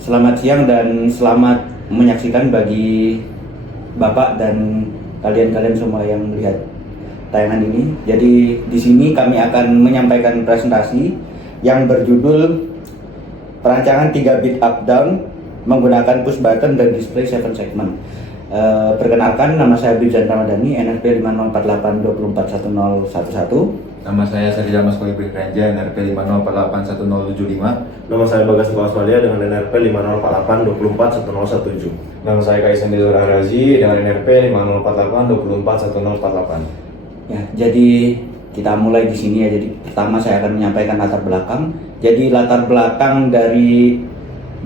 Selamat siang dan selamat menyaksikan bagi Bapak dan kalian-kalian semua yang melihat tayangan ini. Jadi di sini kami akan menyampaikan presentasi yang berjudul perancangan 3 bit up down menggunakan push button dan display 7 segment. Perkenalkan, nama saya Bijan Ramadhani, NRP 5048241011. Nama saya Sarjana Mas Koibri Renja, NRP 50481075. Nama saya Bagas Kawasmalia dengan NRP 5048241017. Nama saya Kaisen Dizura Razi dengan NRP 5048241048. Ya, jadi kita mulai di sini ya. Jadi pertama saya akan menyampaikan latar belakang. Jadi latar belakang dari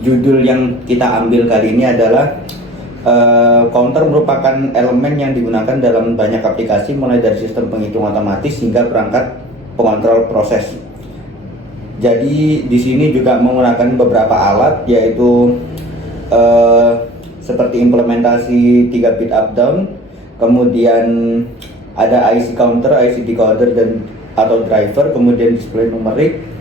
judul yang kita ambil kali ini adalah counter merupakan elemen yang digunakan dalam banyak aplikasi, mulai dari sistem penghitung otomatis hingga perangkat pengontrol proses. Jadi di sini juga menggunakan beberapa alat, yaitu seperti implementasi 3 bit up down, kemudian ada IC counter, IC decoder dan atau driver, kemudian display numerik,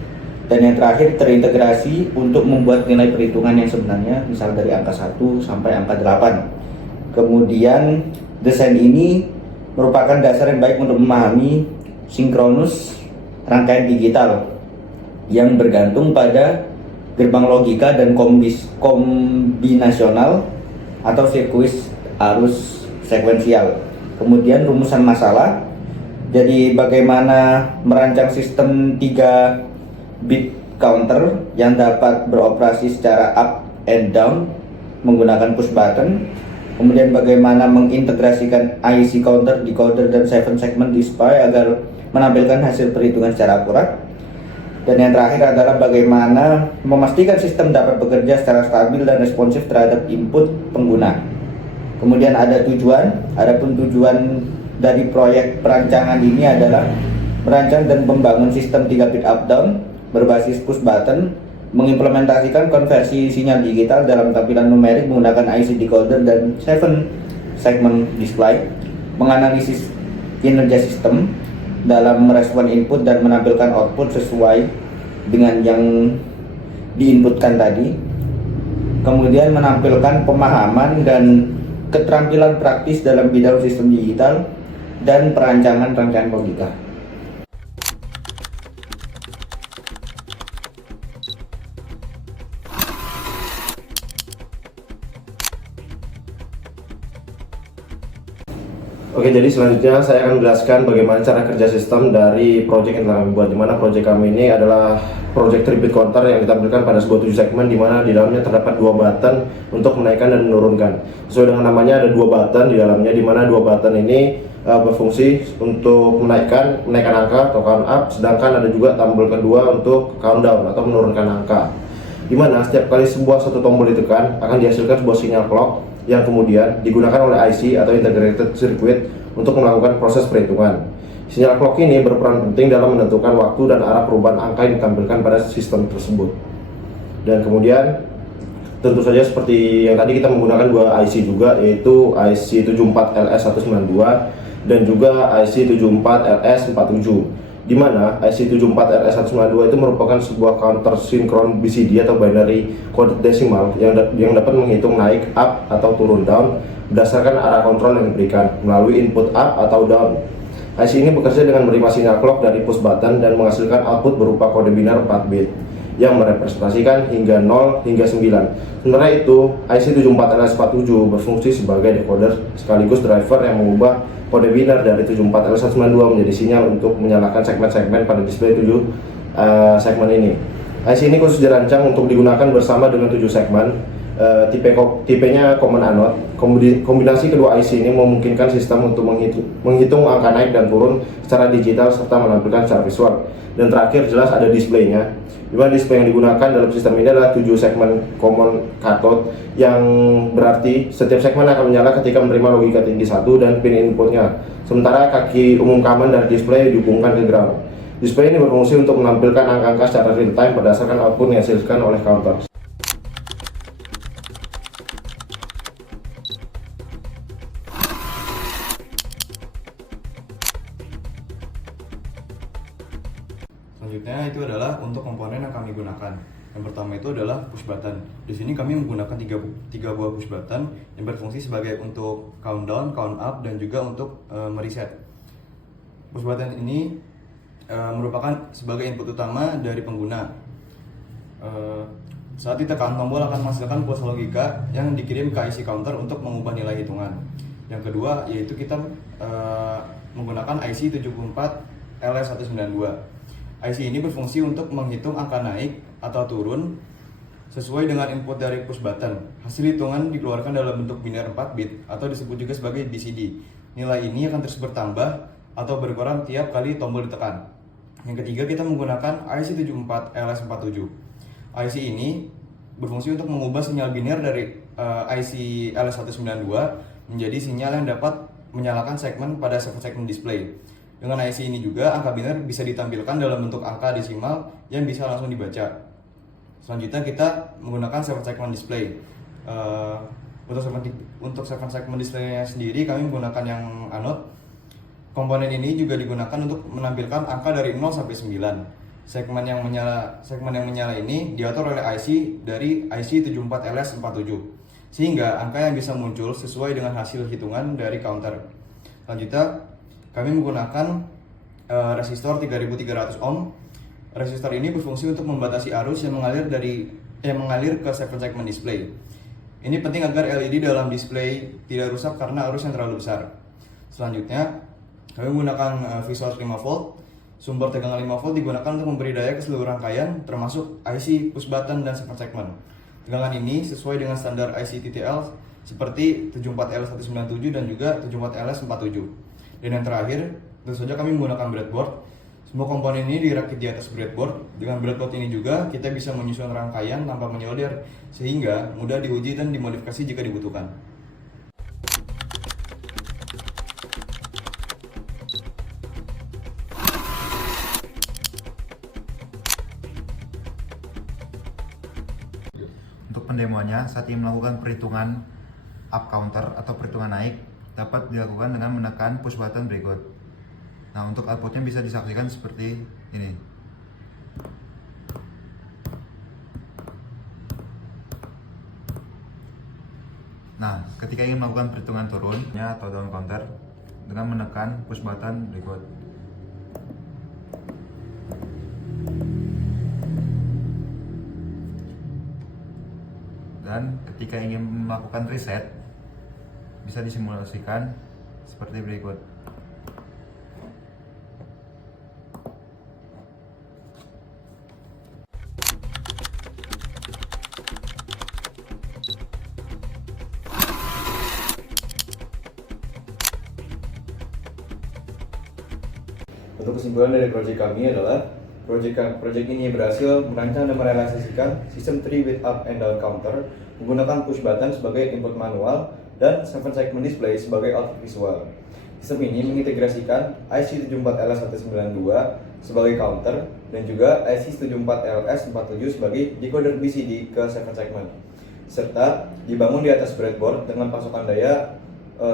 dan yang terakhir terintegrasi untuk membuat nilai perhitungan yang sebenarnya, misal dari angka 1 sampai angka 8. Kemudian desain ini merupakan dasar yang baik untuk memahami sinkronus rangkaian digital yang bergantung pada gerbang logika dan kombinasional atau sirkuit arus sekuensial. Kemudian rumusan masalah, jadi bagaimana merancang sistem 3 bit counter yang dapat beroperasi secara up and down menggunakan push button. Kemudian bagaimana mengintegrasikan IC counter, decoder dan 7 segment display agar menampilkan hasil perhitungan secara akurat. Dan yang terakhir adalah bagaimana memastikan sistem dapat bekerja secara stabil dan responsif terhadap input pengguna. Kemudian ada tujuan, adapun tujuan dari proyek perancangan ini adalah merancang dan membangun sistem 3 bit up down berbasis push button, mengimplementasikan konversi sinyal digital dalam tampilan numerik menggunakan IC decoder dan 7 segment display, menganalisis kinerja sistem dalam merespon input dan menampilkan output sesuai dengan yang diinputkan tadi, kemudian menampilkan pemahaman dan keterampilan praktis dalam bidang sistem digital dan perancangan rangkaian logika. Oke, jadi selanjutnya saya akan menjelaskan bagaimana cara kerja sistem dari project yang telah kami buat. Dimana project kami ini adalah project 3 bit counter yang ditampilkan pada sebuah 7 segmen, dimana di dalamnya terdapat 2 button untuk menaikkan dan menurunkan. Sesuai dengan namanya, ada 2 button di dalamnya, dimana 2 button ini berfungsi untuk menaikkan angka atau count up, sedangkan ada juga tombol kedua untuk countdown atau menurunkan angka. Dimana setiap kali satu tombol ditekan akan dihasilkan sebuah sinyal clock yang kemudian digunakan oleh IC atau integrated circuit untuk melakukan proses perhitungan. Sinyal clock ini berperan penting dalam menentukan waktu dan arah perubahan angka yang ditampilkan pada sistem tersebut. Dan kemudian tentu saja seperti yang tadi kita menggunakan 2 IC juga, yaitu IC 74LS192 dan juga IC 74LS47, di mana IC 74RS192 itu merupakan sebuah counter sinkron BCD atau binary coded decimal yang dapat menghitung naik up atau turun down berdasarkan arah kontrol yang diberikan melalui input up atau down. IC ini bekerja dengan menerima sinyal clock dari push button dan menghasilkan output berupa kode binar 4 bit yang merepresentasikan hingga 0 hingga 9. Sementara itu, IC 74RS47 berfungsi sebagai decoder sekaligus driver yang mengubah kode binar dari 74L192 menjadi sinyal untuk menyalakan segmen-segmen pada display 7 segmen ini. IC ini khusus dirancang untuk digunakan bersama dengan 7 segmen. Tipenya common anode. Kombinasi kedua IC ini memungkinkan sistem untuk menghitung angka naik dan turun secara digital serta menampilkan secara visual. Dan terakhir jelas ada displaynya, di mana display yang digunakan dalam sistem ini adalah 7 segmen common cathode, yang berarti setiap segmen akan menyala ketika menerima logika tinggi 1 dan pin inputnya. Sementara kaki umum common dari display dihubungkan ke ground. Display ini berfungsi untuk menampilkan angka-angka secara real time berdasarkan output yang dihasilkan oleh counter. Selanjutnya itu adalah untuk komponen yang kami gunakan. Yang pertama itu adalah push button. Di sini kami menggunakan tiga buah push button yang berfungsi sebagai untuk countdown, count up, dan juga untuk mereset. Push button ini merupakan sebagai input utama dari pengguna. Saat ditekan, tombol akan menghasilkan pulse logika yang dikirim ke IC counter untuk mengubah nilai hitungan. Yang kedua yaitu kita menggunakan IC 74 LS192. IC ini berfungsi untuk menghitung angka naik atau turun sesuai dengan input dari push button. Hasil hitungan dikeluarkan dalam bentuk biner 4 bit atau disebut juga sebagai BCD. Nilai ini akan terus bertambah atau berkurang tiap kali tombol ditekan. Yang ketiga, kita menggunakan IC74 LS47. IC ini berfungsi untuk mengubah sinyal biner dari IC LS192 menjadi sinyal yang dapat menyalakan segmen pada segmen display. Dengan IC ini juga, angka biner bisa ditampilkan dalam bentuk angka desimal yang bisa langsung dibaca. Selanjutnya kita menggunakan segmen display. Untuk segmen display-nya sendiri kami menggunakan yang anode. Komponen ini juga digunakan untuk menampilkan angka dari 0 sampai 9. Segmen yang menyala ini diatur oleh IC dari IC74LS47, sehingga angka yang bisa muncul sesuai dengan hasil hitungan dari counter. Selanjutnya kami menggunakan resistor 3300 ohm. Resistor ini berfungsi untuk membatasi arus yang mengalir ke segmen display. Ini penting agar LED dalam display tidak rusak karena arus yang terlalu besar. Selanjutnya, kami menggunakan V-source 5 volt. Sumber tegangan 5 volt digunakan untuk memberi daya ke seluruh rangkaian, termasuk IC, push button, dan segmen. Tegangan ini sesuai dengan standar IC TTL seperti 74L197 dan juga 74LS47. Dan yang terakhir, tentu saja kami menggunakan breadboard. Semua komponen ini dirakit di atas breadboard. Dengan breadboard ini juga kita bisa menyusun rangkaian tanpa menyolder, sehingga mudah diuji dan dimodifikasi jika dibutuhkan. Untuk pendemonya, saat ini melakukan perhitungan up counter atau perhitungan naik dapat dilakukan dengan menekan push button berikut. Nah, untuk outputnya bisa disaksikan seperti ini. Nah, ketika ingin melakukan perhitungan turunnya atau down counter dengan menekan push button berikut. Dan ketika ingin melakukan reset bisa disimulasikan seperti berikut. Untuk kesimpulan dari proyek kami adalah proyek ini berhasil merancang dan merealisasikan sistem 3-bit up and down counter menggunakan push button sebagai input manual dan 7 segment display sebagai output visual. Sistem ini mengintegrasikan IC74LS192 sebagai counter dan juga IC74LS47 sebagai decoder BCD ke 7 segment, serta dibangun di atas breadboard dengan pasokan daya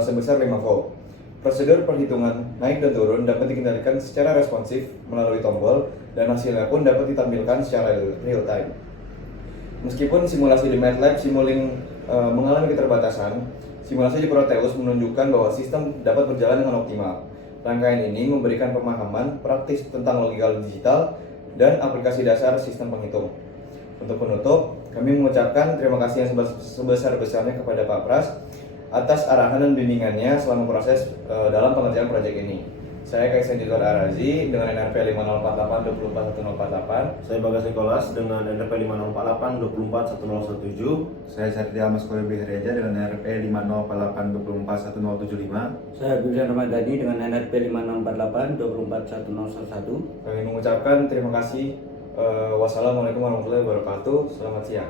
sebesar 5 volt. Prosedur perhitungan naik dan turun dapat dikendalikan secara responsif melalui tombol dan hasilnya pun dapat ditampilkan secara real time. Meskipun simulasi di MATLAB Simulink mengalami keterbatasan, simulasi di Proteus menunjukkan bahwa sistem dapat berjalan dengan optimal. Rangkaian ini memberikan pemahaman praktis tentang logika digital dan aplikasi dasar sistem penghitung. Untuk penutup, kami mengucapkan terima kasih yang sebesar-besarnya kepada Pak Pras atas arahan dan bimbingannya selama proses dalam pengerjaan proyek ini. Saya Kaisen Editor Arazi dengan NRP 504824148. Saya Bagas Nikolas dengan NRP 504824117. Saya Satria Mas Koyobi Hereja dengan NRP 504824175. Saya Guljan Ramadhani dengan NRP 5648 24101. Kami mengucapkan terima kasih. Wassalamualaikum warahmatullahi wabarakatuh. Selamat siang.